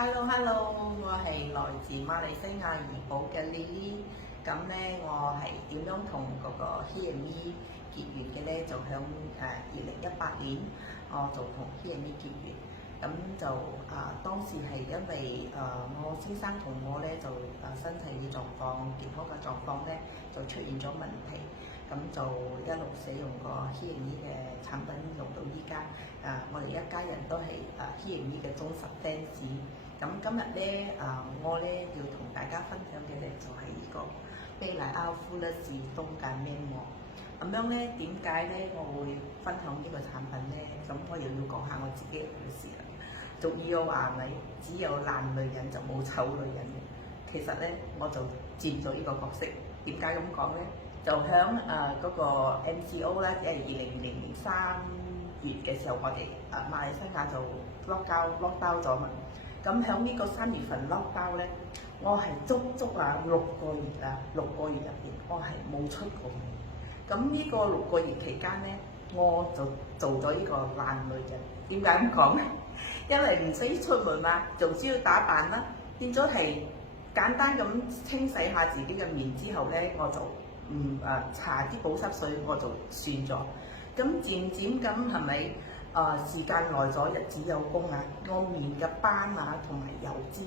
Hello，我係來自馬來西亞怡保嘅 Lily。咁咧，我係點樣同嗰個 He&Me 結緣嘅咧？就響2018年，我就同 He&Me 結緣。咁就當時係因為我先生同我咧就身體狀況、健康嘅狀況咧就出現咗問題，咁就一路使用個 He&Me 嘅產品用到依家。我哋一家人都係He&Me 嘅忠實 fans。咁今日咧我咧要同大家分享嘅咧就係呢個貝萊奧富樂士冬幹面膜。咁樣咧點解咧我會分享呢個產品咧？咁我又要講下我自己嘅故事啦。俗語有話咪，只有爛女人就冇醜女人嘅。其實咧我就佔咗呢個角色。點解咁講咧？就響嗰個 MCO 咧，即係2003月嘅時候，我哋馬來西亞就 lockdown 咗嘛。咁響呢個3月份 lockdown 咧，我係足足6個月入邊，我係冇出過門。咁呢個6個月期間咧，我就做咗呢個爛女人。點解咁講咧？因為唔使出門嘛，就只要打扮啦，變咗係簡單咁清洗下自己嘅面之後咧，我就搽啲保濕水我就算咗。咁漸漸咁係咪時間耐咗，日子有功啊，我面嘅斑同埋油脂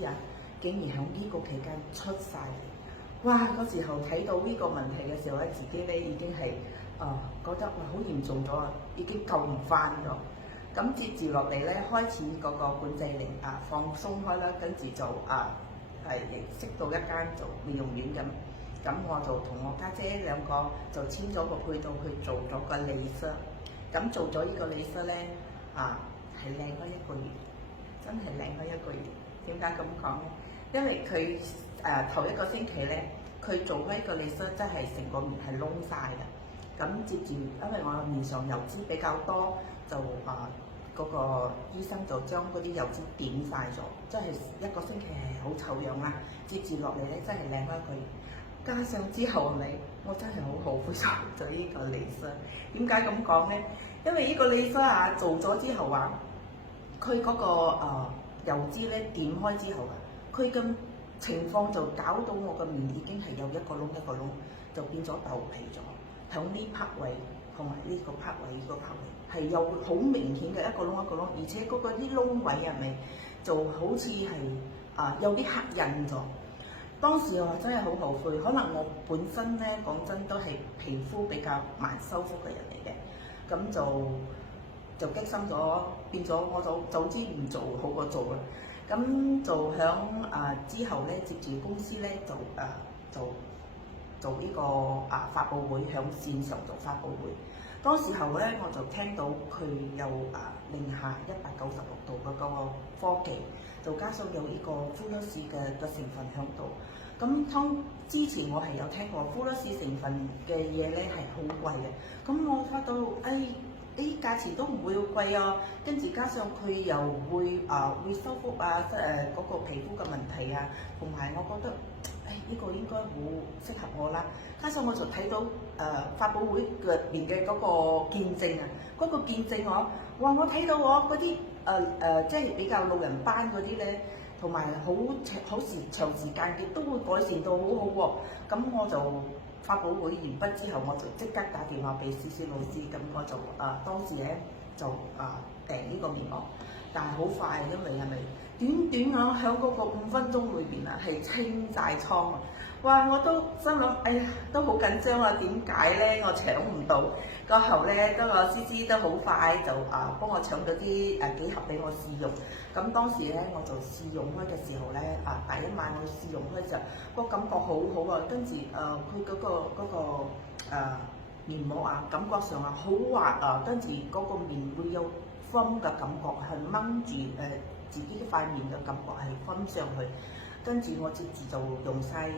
竟然喺呢個期間出晒嚟。哇！嗰時候睇到呢個問題嘅時候咧，自己咧已經係覺得好嚴重咗已經救唔翻咗。咁接住落嚟咧，開始嗰個管制令放鬆開啦，跟住就係識到一間做美容院咁我就同我家姐兩個就簽咗個配套去做咗個鐳射。咁做咗呢個鐳射咧係靚咗1個月，真係靚咗1個月。點解咁講咧？因為佢頭1個星期咧，佢做開呢個鐳射真係成個面係燶晒嘅。咁接住，因為我面上油脂比較多，就嗰個醫生就將嗰啲油脂點晒咗，即係1個星期係好醜樣啦。接住落嚟咧，真係靚咗1個月。加上之後係咪？我真係好後悔做呢個鐳射。點解咁講咧？因為呢個鐳射做咗之後佢嗰個油脂咧點開之後佢嘅情況就搞到我個面已經係有1個窿1個窿，就變咗豆皮咗。響呢 part 位同埋呢個 part 位呢個 part 位係有好明顯嘅1個窿1個窿，而且嗰個啲窿位係咪就好似係有啲黑印咗。當時我真係好後悔，可能我本身咧講真都係皮膚比較慢修復嘅人嚟嘅，咁就激心咗，變咗我就早知唔做好過做啦。咁就響之後咧，接住公司咧就做呢個發佈會，響線上做發佈會。當時候咧我就聽到佢有零下196度嗰個科技，就加上有呢個富樂士嘅成分響度。咁之前我係有聽過富樂士成分嘅嘢咧係好貴嘅，咁我發到啲價錢都唔會好貴啊，跟住加上佢又會修復嗰個皮膚嘅問題同埋我覺得呢個應該好適合我啦。加上我就睇到發佈會入邊嘅嗰個見證嗰個見證我睇到我嗰啲即係比較老人斑嗰啲咧，同埋好長時間嘅都會改善到好好喎。咁我就發佈會完畢之後，我就即刻打電話俾思思老師，咁我就當時咧就訂呢個面膜，但係好快，因為係咪短響嗰個5分鐘裏邊係清晒倉哇！我都心諗，都好緊張點解咧？我搶唔到。過後咧，嗰個思思都好快就幫我搶咗啲幾盒俾我試用。咁當時咧，我就試用開嘅時候咧，第1晚我試用開嘅時候，個感覺好好跟住佢嗰個面膜感覺上好滑跟住嗰個面會有風嘅感覺，係掹住自己嘅塊面嘅感覺係風上去。跟住我接住就用晒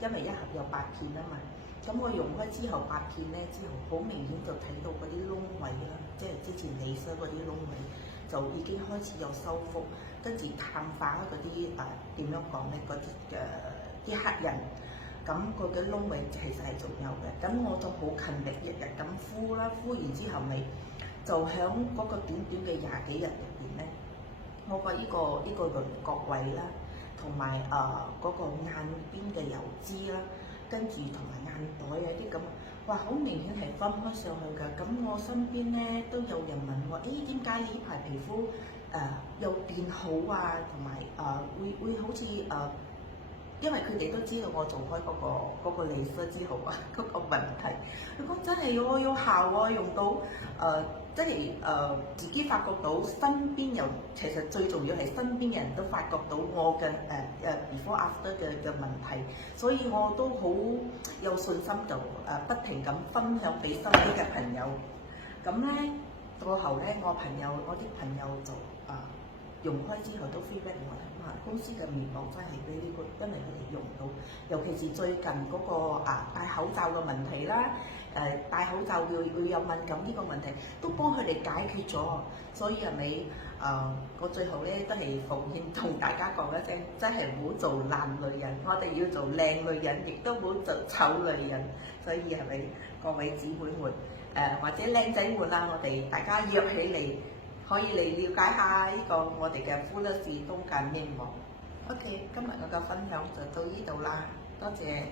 因為1盒有8片嘛。咁我用開之後8片咧，之後好明顯就睇到嗰啲窿位啦，即係之前鐳射嗰啲窿位就已經開始有修復，跟住淡化嗰啲點樣講咧，嗰啲黑印，咁佢嘅窿位其實係仲有嘅。咁我就好勤力，日日咁敷啦，敷完之後咪就響嗰個短嘅20幾日入邊咧，我覺呢個輪廓位啦，同埋嗰個眼邊嘅油脂啦，跟住同埋眼袋啊啲咁，哇好明顯係分開上去㗎。咁我身邊咧都有人問我，誒點解呢排皮膚又變好啊？同埋會好似因為佢哋都知道我做開嗰個利瑟之後啊，嗰個問題，佢講真係喎有效喎，用到即係自己發覺到身邊又其實最重要係身邊嘅人都發覺到我嘅before after 嘅問題，所以我都好有信心就不停咁分享俾身邊嘅朋友。咁咧過後咧，我啲朋友就用開之後都 feedback 我啦，公司嘅面膜真係俾呢個，因為佢哋用到，尤其是最近嗰個戴口罩嘅問題啦，戴口罩會有敏感呢個問題，都幫佢哋解決咗。所以係咪我最後咧都係奉獻同大家講一聲，真係唔好做爛女人，我哋要做靚女人，亦都唔好做醜女人。所以係咪各位姊妹們或者靚仔們啊，我哋大家約起嚟。可以嚟了解下呢個我哋嘅富勒氏東鵪面膜。OK， 今日我嘅分享就到呢度啦，多謝。